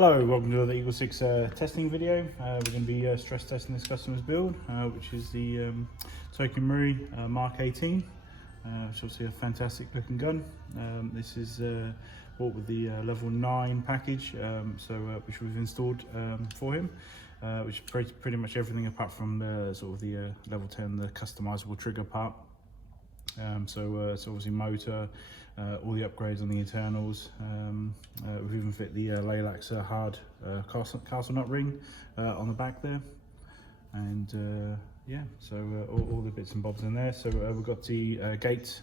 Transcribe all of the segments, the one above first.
Hello, welcome to the EagleSix testing video. We're going to be stress testing this customer's build, which is the TM MK18, which is obviously a fantastic looking gun. This is bought with the level 9 package, which we've installed for him, which is pretty much everything apart from the level 10, the customizable trigger part. So obviously motor, all the upgrades on the internals. We've even fit the laylax hard castle nut ring on the back there, and yeah, so all the bits and bobs in there. So we've got the gate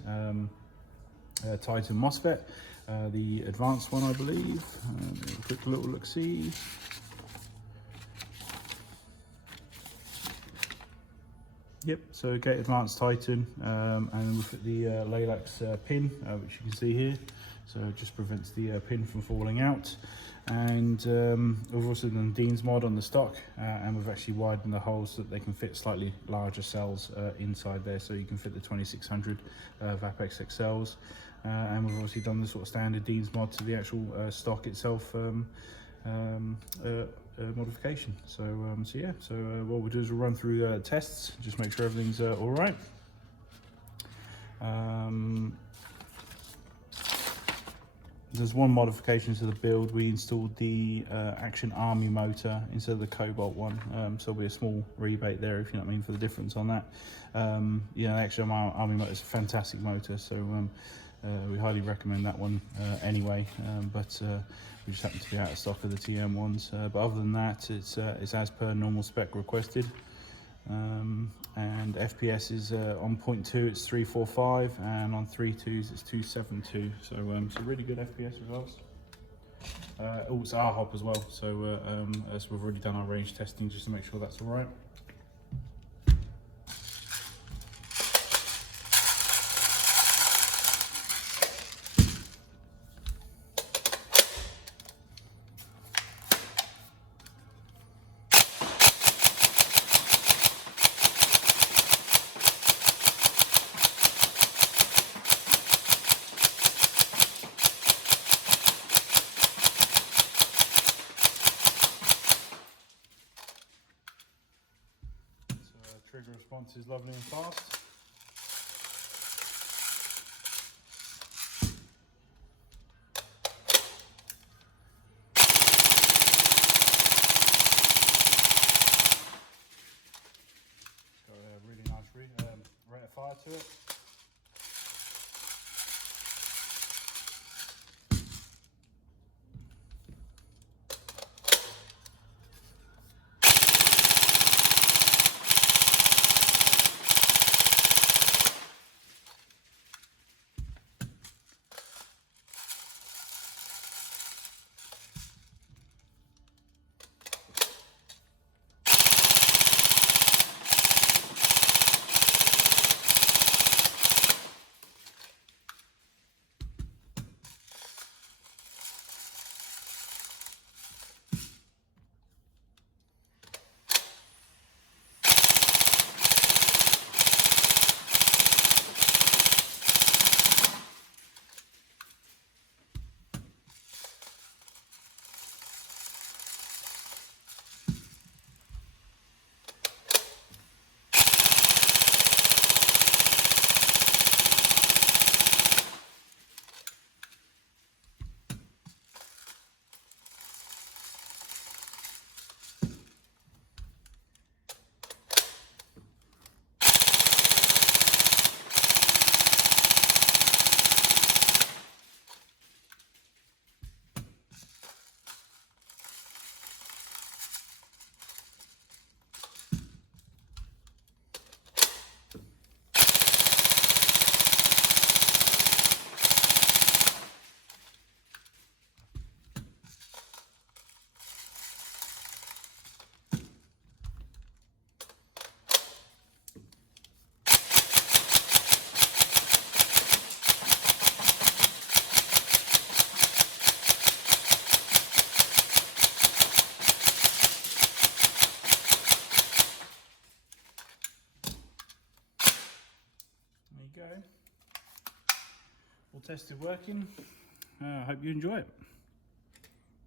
Titan MOSFET, the advanced one I believe. A quick little look-see. Yep, so gate advanced Titan, and we've got the laylax pin, which you can see here, so it just prevents the pin from falling out. And we've also done Dean's mod on the stock, and we've actually widened the holes so that they can fit slightly larger cells inside there, so you can fit the 2600 VAPEX XLs. And we've obviously done the sort of standard Dean's mod to the actual stock itself modification. So what we'll do is we'll run through tests, just make sure everything's all right. There's one modification to the build. We installed the Action Army motor instead of the Cobalt one, so there'll be a small rebate there, if you know what I mean, for the difference on that. Yeah, the Action Army motor is a fantastic motor, so we highly recommend that one anyway, but we just happen to be out of stock of the TM ones. But other than that, it's as per normal spec requested. And FPS is on 0.2 it's 345, and on 3.2s it's 272. So so really good FPS results. Oh, it's RHOP as well. So as we've already done our range testing just to make sure that's all right. Trigger response is lovely and fast. Got a really nice rate of fire to it. All tested working. I hope you enjoy it.